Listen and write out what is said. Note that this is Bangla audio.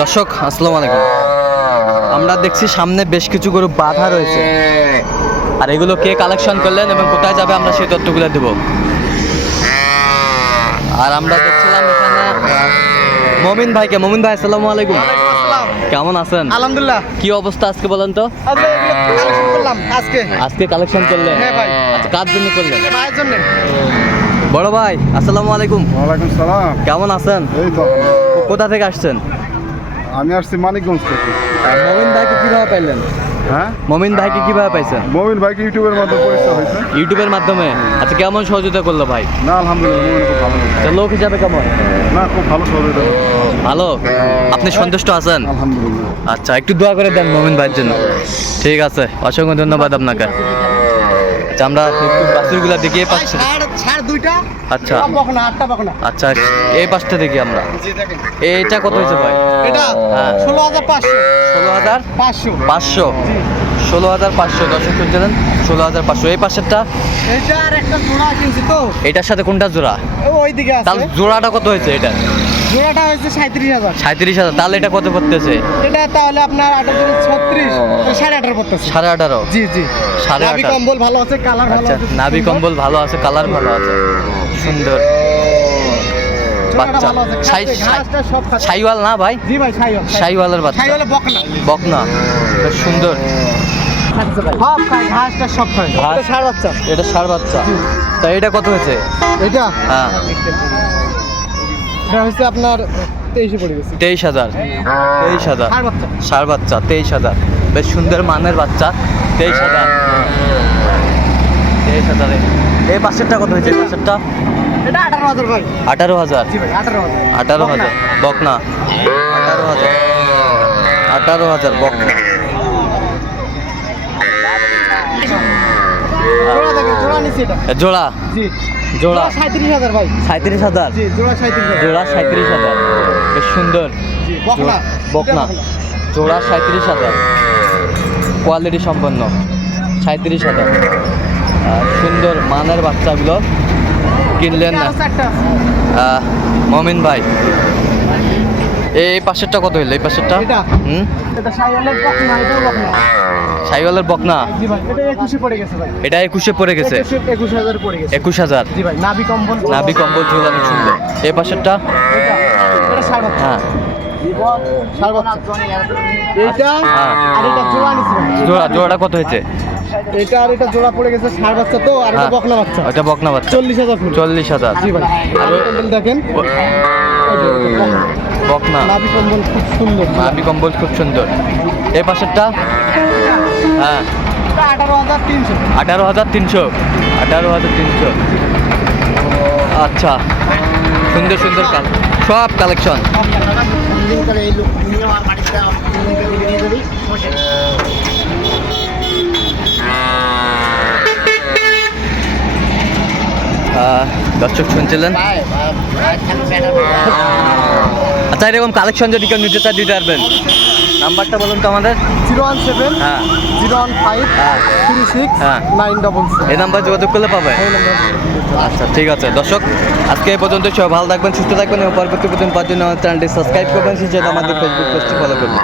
দর্শক আসসালামু আলাইকুম। আমরা দেখছি সামনে বেশ কিছু গরু বাধা রয়েছে। আর এগুলো কে কালেকশন করলেন এবং কোথায় যাবে আমরা সেই তথ্যগুলো দেব। আর আমরা দেখছিলাম এখানে মমিন ভাইকে। মমিন ভাই আসসালামু আলাইকুম। কেমন আছেন? আলহামদুলিল্লাহ। কি অবস্থা আজকে বলেন তো? আজকে কালেকশন করলাম আজকে। আজকে কালেকশন করলেন? হ্যাঁ ভাই। আচ্ছা কার জন্য করলেন? মায়ের জন্য। বড় ভাই আসসালামু আলাইকুম। ওয়ালাইকুম সালাম। কেমন আছেন? এই তো কোথা থেকে আসছেন? আমি আসছি মানিকগঞ্জ থেকে। মমিন ভাইকে কীভাবে পাইলেন? হ্যাঁ? মমিন ভাইকে কীভাবে পাইছেন? মমিন ভাইকে ইউটিউবের মাধ্যমে পরিচয় হয়েছে। ইউটিউবের মাধ্যমে? আচ্ছা কেমন সহযোগিতা করল ভাই? না আলহামদুলিল্লাহ মমিন খুব ভালো আচ্ছা, লোক হিসাবে কেমন? না খুব ভালো সহযোগিতা ভালো? আপনি সন্তুষ্ট আছেন? আলহামদুলিল্লাহ। আচ্ছা একটু দোয়া করে দেন মমিন ভাইয়ের জন্য। ঠিক আছে অসংখ্য ধন্যবাদ আপনাকে। আচ্ছা আমরা একটু বাছুরগুলা দেখিয়ে পাচ্ছি। দুইটা আচ্ছা। বকনা আটটা বকনা আচ্ছা এই পাশটা দেখি আমরা। জি এইটা কত হয়েছে ভাই? এটা হ্যাঁ। ষোলো হাজার পাঁচশো। ষোলো হাজার পাঁচশো। পাঁচশো। ষোলো হাজার পাঁচশো। দর্শক শুনছিলেন ষোলো হাজার পাঁচশো। এই পাশেরটা এইটা আর একটা জোড়া কিনছি তো। এটার সাথে কোনটা জোড়া? ওই দিকে তাহলে জোড়াটা কত হয়েছে এটা? জোড়াটা হয়েছে সাঁত্রিশ হাজার। সাঁত্রিশ হাজার তাহলে এটা কত পড়তেছে? এটা তাহলে আপনার আঠারো ছত্রিশ সাড়ে আঠারো পড়তেছে। সাড়ে আঠারো? জি জি। সাড়ে নাভি কম্বল ভালো আছে কালার ভালো আচ্ছা আছে নাভি কম্বল ভালো আছে কালার ভালো আছে। সুন্দর। বাচ্চা। আছে। সাইওয়াল না ভাই? জি ভাই সাইওয়াল। সাইওয়ালের বাচ্চা। সাইওয়ালে বকনা। বকনা। সুন্দর। সব খায় ঘাসটা সব খায়। এটা ষাঁড় বাচ্চা। এটা ষাড় বাচ্চা। তা এটা কত হয়েছে? এটা? হ্যাঁ। এটা হচ্ছে আপনার তেইশে পড়ে গেছে। তেইশ হাজার। তেইশ হাজার। ষাঁড় বাচ্চা। তেইশ হাজার। বেশ সুন্দর মানের বাচ্চা। তেইশ হাজার। তেইশ হাজারে। এই পাশেরটা কত হয়েছে? পাশেরটা আঠারো হাজার। আঠারো। হাজার। বকনা। আঠারো হাজার। আঠারো হাজার বকনা। জোড়া জোড়া নিচ্ছে এটা জোড়া? জি। জোড়া? সাঁত্রিশ হাজার ভাই। সাঁত্রিশ হাজার? জি জোড়া সাঁত্রিশ হাজার। জোড়া সাঁত্রিশ হাজার। বেশ সুন্দর। জি বকনা জোড়া- বকনা জোড়া সাঁত্রিশ হাজার। কোয়ালিটি সম্পন্ন। সাঁত্রিশ হাজার। সুন্দর মানের বাচ্চাগুলো কিনলেন না? মমিন ভাই। এই পাশেরটা কত হইল? এই পাশেরটা? হুম? এটা সাইওয়ালের বকনা এটা একুশে পড়ে গেছে এটা একুশে হাজার নাভি কম্বল। ঝুল অনেক সুন্দর। এই পাশেরটা? এটা এটা হ্যাঁ। হ্যাঁ। এটা জোড়াটা কত হয়েছে? এটা আর এটা জোড়া পড়ে গেছে ষাঁড় বাচ্চা তো আর এটা হ্যাঁ। বকনা বাচ্চা। ওটা বকনা বাচ্চা। চল্লিশ হাজার চল্লিশ হাজার। জি ভাই। দেখেন। বকনা নাভি কম্বল খুব সুন্দর নাভি কম্বল খুব সুন্দর। এই পাশেরটা? হ্যাঁ। আঠারো হাজার তিনশো। আঠারো হাজার তিনশো। আঠারো হাজার তিনশো আচ্ছা। সুন্দর সুন্দর কাল। সব কালেকশন। দর্শক শুনছিলেন? আচ্ছা এরকম কালেকশন যদি কেউ নিতে চায় দিতে পারবেন। নাম্বারটা বলুন তো আমাদের। জিরো ওয়ান সেভেন হ্যাঁ। জিরো ওয়ান ফাইভ হ্যাঁ। থ্রি সিক্স হ্যাঁ। নাইন ডবল এই নাম্বার যোগাযোগ করলে পাবে? আচ্ছা ঠিক আছে। দর্শক আজকে এই পর্যন্ত সবাই ভালো থাকবেন সুস্থ থাকবেন এবং পরবর্তী পর্যন্ত পাওয়ার জন্য চ্যানেলটি সাবস্ক্রাইব করবেন সেই আমাদের ফেসবুক পেজটি ফলো করবেন।